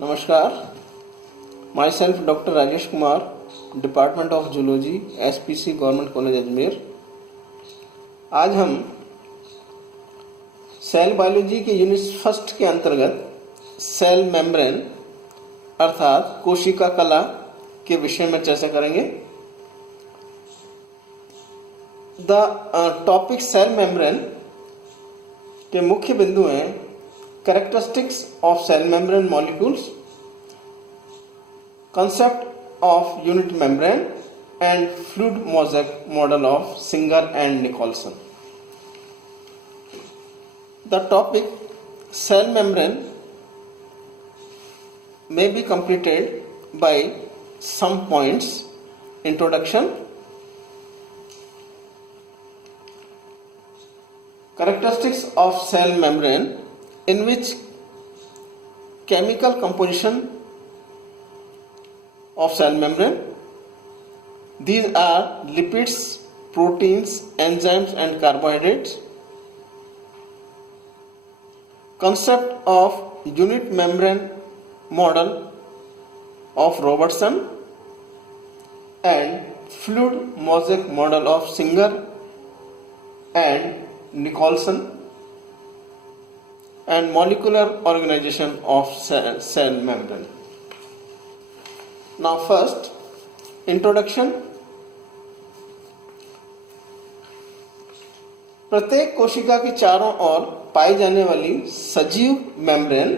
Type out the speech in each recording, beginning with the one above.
नमस्कार, my self doctor Rajesh Kumar, department of zoology, SPC government college Ajmer. आज हम सेल बायोलॉजी के यूनिट फर्स्ट के अंतर्गत सेल मेम्ब्रेन अर्थात कोशिका कला के विषय में चर्चा करेंगे। द टॉपिक सेल मेम्ब्रेन के मुख्य बिंदु हैं characteristics of cell membrane molecules, concept of unit membrane and fluid mosaic model of Singer and Nicholson. The topic cell membrane may be completed by some points. Introduction, characteristics of cell membrane, in which chemical composition of cell membrane. These are lipids, proteins, enzymes and carbohydrates. Concept of unit membrane model of Robertson and fluid mosaic model of Singer and Nicholson, and molecular organization of cell membrane. Now first, introduction. प्रत्येक कोशिका की चारों ओर पाई जाने वाली सजीव membrane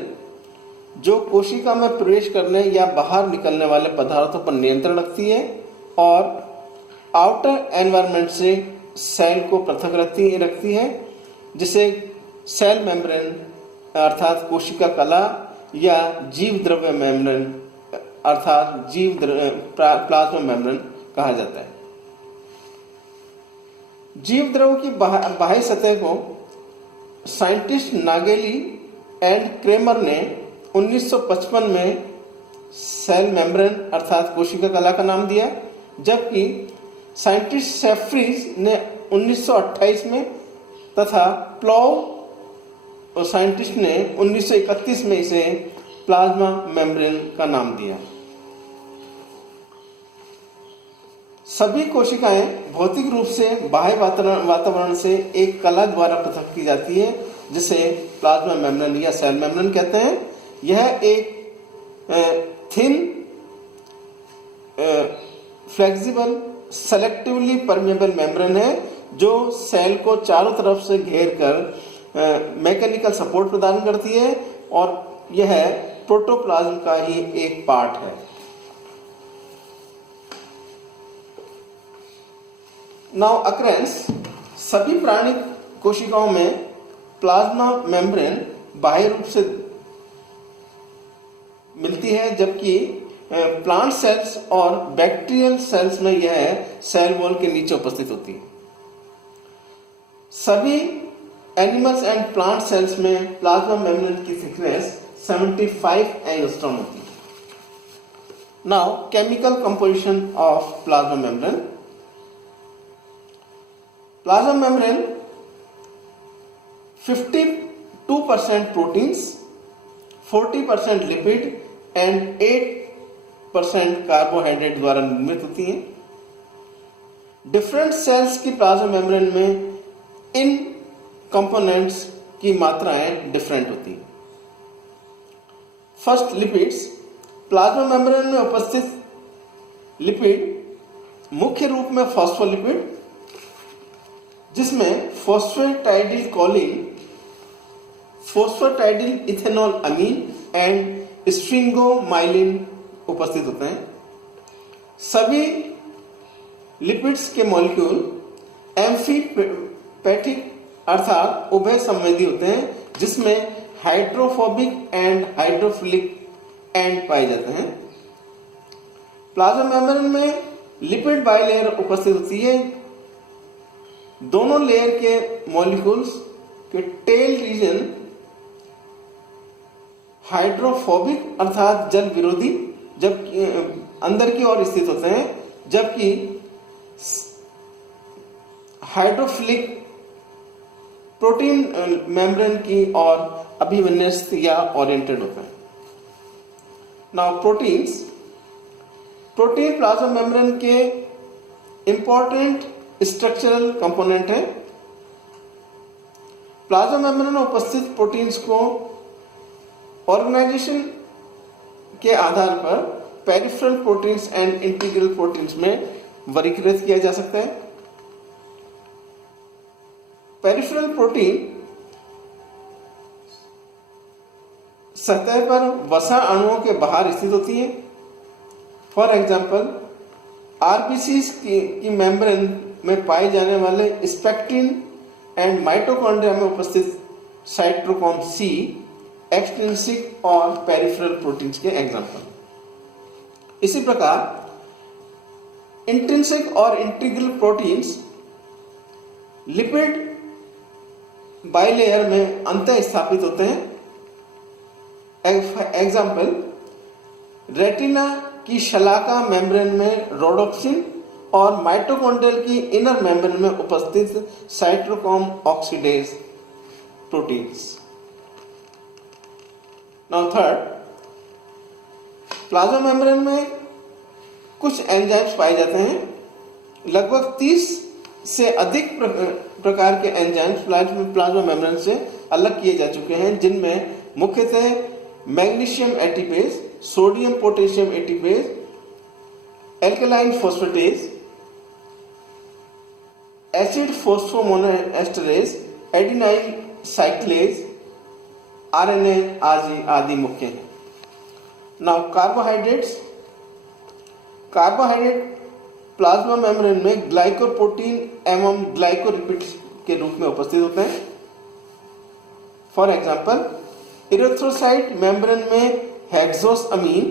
जो कोशिका में प्रवेश करने या बाहर निकलने वाले पदार्थों पर नियंत्रण रखती है और आउटर एनवायरनमेंट से सेल को पृथक रखती है, जिसे सेल मेम्ब्रेन अर्थात कोशिका कला या जीव द्रव्य मेम्ब्रेन अर्थात प्लाज्मा मेम्ब्रेन कहा जाता है। जीव द्रव की बाह्य सतह को साइंटिस्ट नागेली एंड क्रेमर ने 1955 में सेल मेम्ब्रेन अर्थात कोशिका कला का नाम दिया, जबकि साइंटिस्ट सेफ्रीज ने 1928 में तथा प्लॉव और साइंटिस्ट ने 1931 में इसे प्लाज्मा मेम्ब्रेन का नाम दिया। सभी कोशिकाएं भौतिक रूप से बाह्य वातावरण से एक कला द्वारा पृथक की जाती है, जिसे प्लाज्मा मेम्ब्रेन या सेल मेम्ब्रेन कहते हैं। यह एक thin, flexible, selectively permeable membrane है जो सेल को चारों तरफ से घेर कर मैकेनिकल सपोर्ट प्रदान करती है और यह प्रोटोप्लाज्म का ही एक पार्ट है। नाउ अक्रेंस, सभी प्राणी कोशिकाओं में प्लाज्मा मेम्ब्रेन बाह्य रूप से मिलती है, जबकि प्लांट सेल्स और बैक्टीरियल सेल्स में यह सेल वॉल के नीचे उपस्थित होती है। सभी एनिमल्स एंड प्लांट सेल्स में प्लाज्मा मेम्ब्रेन की थिकनेस 75 एंगस्ट्रॉम होती है। Now chemical composition of plasma membrane. Plasma membrane 52% proteins, 40% lipid and 8% carbohydrate द्वारा निर्मित होती हैं। डिफरेंट सेल्स की प्लाज्मा मेम्ब्रेन में इन कंपोनेंट्स की मात्राएं डिफरेंट होती हैं। First, lipids. प्लाज्मा मेम्ब्रेन में उपस्थित लिपिड मुख्य रूप में फॉस्फोलिपिड, जिसमें फॉस्फेटाइडिल कोलिन, फॉस्फेटाइडिल इथेनॉल अमीन एंड स्ट्रिंगोमाइलिन उपस्थित होते हैं। सभी लिपिड्स के मॉलिक्यूल एम्फीपैथिक अर्थात उभय संवेदी होते हैं, जिसमें हाइड्रोफोबिक एंड हाइड्रोफिलिक एंड पाए जाते हैं। प्लाज्मा मेम्ब्रेन में लिपिड बाइलेयर उपस्थित होती है। दोनों लेयर के मॉलिक्यूल्स के टेल रीजन हाइड्रोफोबिक अर्थात जल विरोधी जबकि अंदर की ओर स्थित होते हैं, जबकि हाइड्रोफिलिक प्रोटीन मेम्ब्रेन की ओर अभिविन्यस्त या ओरिएंटेड होता है। Now proteins, protein plasma membrane के इंपॉर्टेंट स्ट्रक्चरल कंपोनेंट है। प्लाज्मा मेम्ब्रेन में उपस्थित प्रोटीन्स को ऑर्गेनाइजेशन के आधार पर peripheral proteins and integral proteins में वर्गीकृत किया जा सकता है। पेरिफेरल प्रोटीन सतह पर वसा अणुओं के बाहर स्थित होती है। फॉर एग्जाम्पल आरबीसी की मेम्ब्रेन में पाए जाने वाले स्पेक्ट्रिन एंड माइटोकॉन्ड्रिया में उपस्थित साइटोक्रोम सी एक्सट्रिंसिक और पेरिफेरल प्रोटीन्स के एग्जाम्पल। इसी प्रकार इंट्रिंसिक और इंटीग्रल प्रोटीन्स लिपिड बाइलेयर में अंतः स्थापित होते हैं। एग्जाम्पल रेटिना की शलाका मेम्ब्रेन में रोडोप्सिन और माइटोकॉन्ड्रियल की इनर मेम्ब्रेन में उपस्थित cytochrome oxidase proteins. Now third, plasma membrane में कुछ एंजाइम्स पाए जाते हैं। लगभग 30 से अधिक प्रकार के एंजाइम्स प्लाज्मा मेम्ब्रेन से अलग किए जा चुके हैं, जिनमें मुख्यतः magnesium ATPase, sodium potassium ATPase, alkaline phosphatase, acid phosphomonoesterase, adenylyl cyclase, RNA आदि मुख्य हैं। Now carbohydrates, carbohydrate plasma membrane में ग्लाइकोप्रोटीन एवं ग्लाइकोलिपिड्स के रूप में उपस्थित होते हैं। फॉर एग्जाम्पल इरेथ्रोसाइट मेम्ब्रेन में hexosamine,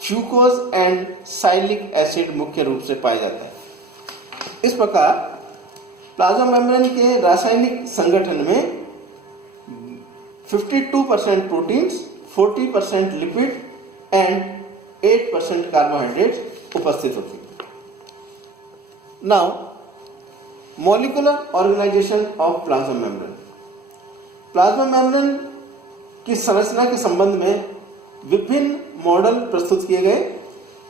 fucose and sialic acid मुख्य रूप से पाया जाता है। इस प्रकार प्लाज्मा मेम्ब्रेन के रासायनिक संगठन में 52% प्रोटीन्स, 40% लिपिड एंड 8% कार्बोहाइड्रेट उपस्थित होती है। Now molecular organisation of plasma membrane. Plasma membrane की संरचना के संबंध में विभिन्न मॉडल प्रस्तुत किए गए,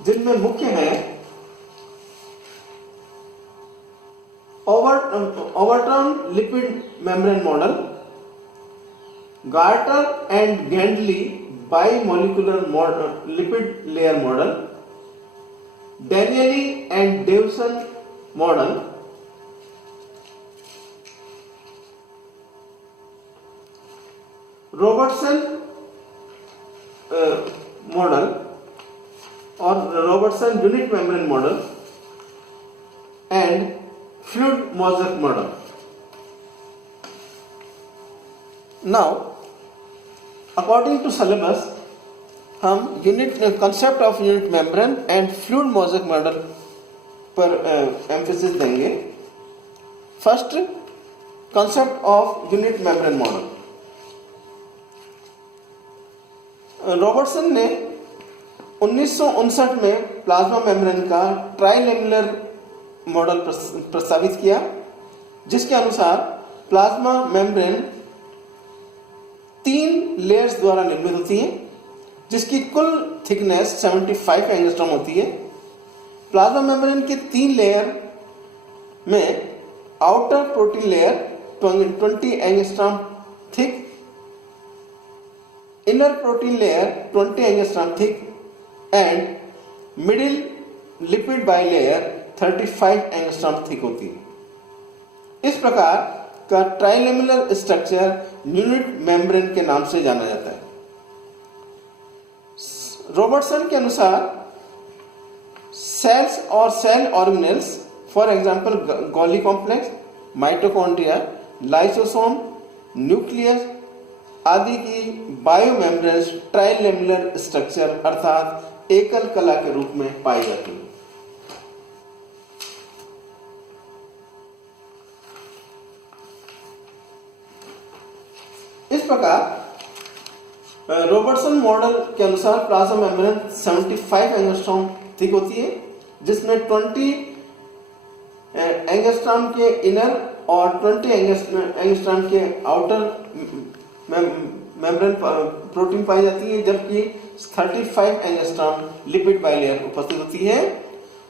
जिनमें मुख्य है Overton lipid membrane model, Gorter and Grendel bimolecular lipid layer model, Danielli and Davson model, Robertson model और Robertson unit membrane model and fluid mosaic model. Now according to syllabus हम unit concept of unit membrane and fluid mosaic model पर emphasis देंगे। First, concept of unit membrane model. Robertson ने 1959 में plasma membrane का ट्राइलेमुलर model प्रस्तावित किया, जिसके अनुसार प्लाज्मा मेम्ब्रेन 3 लेयर्स द्वारा निर्मित होती है, जिसकी कुल थिकनेस 75 एंगस्ट्रॉम होती है। प्लाज्मा मेम्ब्रेन के 3 लेयर में outer protein layer 20 angstrom thick, inner protein layer 20 angstrom thick and middle lipid bilayer 35 angstrom thick होती है। इस प्रकार का ट्राइलेमुलर स्ट्रक्चर यूनिट मेम्ब्रेन के नाम से जाना जाता है। रॉबर्टसन के अनुसार सेल्स और cell organelles, for example Golgi complex, mitochondria, lysosome, nucleus आदि की बायोमेम्ब्रेन्स ट्राइलेमुलर स्ट्रक्चर अर्थात एकल कला के रूप में पाई जाती है। इस प्रकार रॉबर्टसन मॉडल के अनुसार प्लाज्मा मेम्ब्रेन 75 एंगस्ट्रॉम थिक होती है, जिसमें 20 एंगस्ट्रॉम के इनर और 20 एंगस्ट्रॉम के आउटर मेम्ब्रेन प्रोटीन पाई जाती है, जबकि 35 एंगस्ट्रॉम लिपिड बाइलेयर उपस्थित होती है।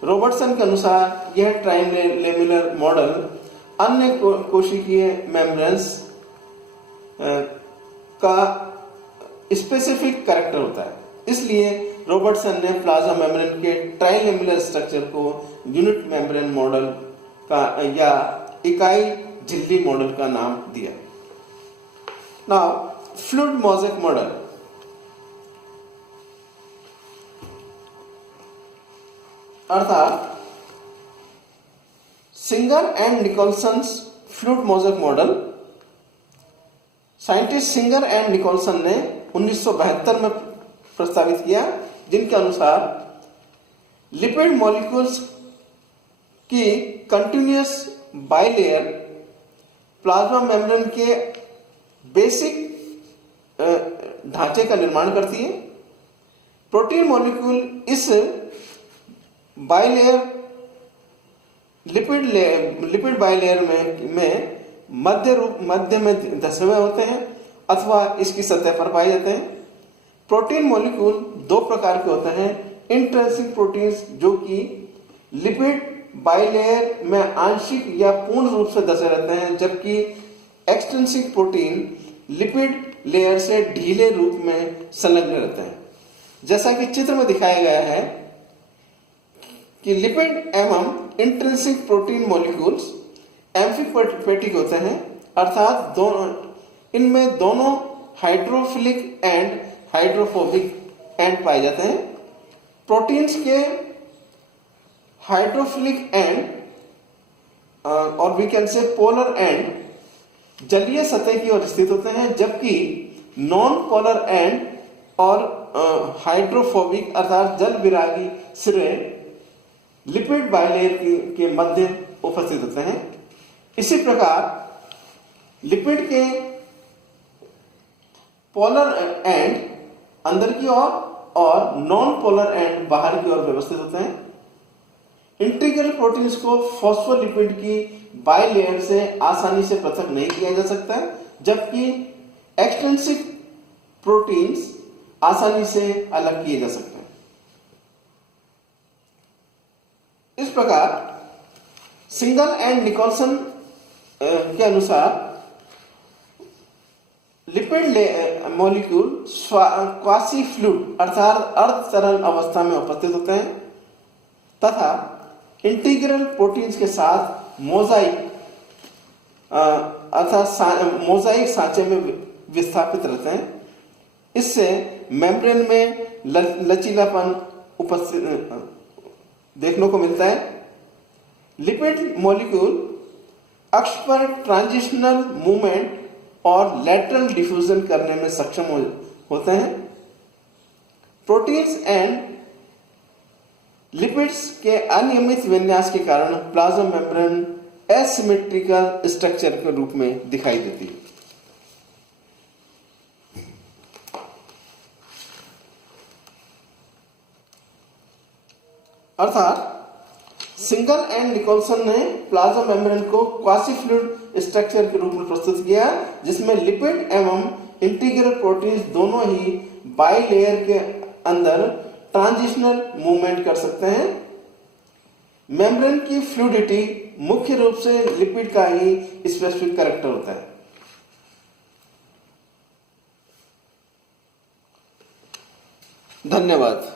रॉबर्टसन के अनुसार यह ट्राइलेमुलर मॉडल अन्य कोशिकीय मेम्ब्रेन्स का स्पेसिफिक कैरेक्टर होता है। इसलिए रॉबर्टसन ने प्लाज्मा मेम्ब्रेन के ट्राइलेमुलर स्ट्रक्चर को यूनिट मेम्ब्रेन मॉडल का या इकाई झिल्ली मॉडल का नाम दिया। Now fluid mosaic model. अर्थात Singer and Nicolson's fluid mosaic model scientist Singer and Nicolson ने 1972 में प्रस्तावित किया, जिनके अनुसार लिपिड मॉलिक्यूल्स की कंटिन्यूअस बाइलेयर प्लाज्मा मेम्ब्रेन के बेसिक ढांचे का निर्माण करती है। प्रोटीन मॉलिक्यूल इस बाइलेयर लिपिड बाइलेयर में मध्य में धसे हुए होते हैं अथवा इसकी सतह पर पाए जाते हैं। प्रोटीन मॉलिक्यूल दो प्रकार के होते हैं। इंट्रिंसिक प्रोटीन्स जो कि लिपिड बाइलेयर में आंशिक या पूर्ण रूप से धसे रहते हैं, जबकि एक्सट्रिंसिक प्रोटीन लिपिड लेयर से ढीले रूप में संलग्न रहते हैं। जैसा कि चित्र में दिखाया गया है कि लिपिड एवं इंट्रिंसिक प्रोटीन मॉलिक्यूल्स एम्फीपैथिक होते हैं, अर्थात इनमें दोनों हाइड्रोफिलिक एंड हाइड्रोफोबिक एंड पाए जाते हैं। प्रोटीन्स के हाइड्रोफिलिक एंड और we can say polar end जलीय सतह की ओर स्थित होते हैं, जबकि नॉन पोलर एंड और हाइड्रोफोबिक अर्थात जल विरागी सिरे लिपिड बाइलेयर के मध्य उपस्थित होते हैं। इसी प्रकार लिपिड के पोलर एंड अंदर की ओर और नॉन पोलर एंड बाहर की ओर व्यवस्थित होते हैं। इंटीग्रल प्रोटीन्स को फॉस्फोलिपिड की बाइलेयर से आसानी से पृथक नहीं किया जा सकता, जबकि एक्सट्रिंसिक प्रोटीन्स आसानी से अलग किए जा सकते हैं। इस प्रकार सिंगल एंड निकोलसन के अनुसार लिपिड मॉलिक्यूल क्वासी फ्लूइड अर्थात अर्ध तरल अवस्था में उपस्थित होते हैं तथा इंटीग्रल प्रोटीन्स के साथ मोजाइक अर्थात मोजाइक सांचे में विस्थापित रहते हैं। इससे मेम्ब्रेन में लचीलापन उपस्थित देखने को मिलता है। लिपिड मॉलिक्यूल अक्ष पर ट्रांजिशनल मूवमेंट और लैटरल डिफ्यूजन करने में सक्षम होते हैं। प्रोटीन्स एंड लिपिड्स के अनियमित विन्यास के कारण प्लाज्मा मेम्ब्रेन एसिमेट्रिकल स्ट्रक्चर के रूप में दिखाई देती है। अर्थात सिंगल एंड निकोलसन ने प्लाज्मा मेम्ब्रेन को क्वासी फ्लूइड स्ट्रक्चर के रूप में प्रस्तुत किया, जिसमें लिपिड एवं इंटीग्रल प्रोटीन्स दोनों ही बाइलेयर के अंदर ट्रांजिशनल मूवमेंट कर सकते हैं। मेम्ब्रेन की फ्लूइडिटी मुख्य रूप से लिपिड का ही स्पेसिफिक कैरेक्टर होता है। धन्यवाद।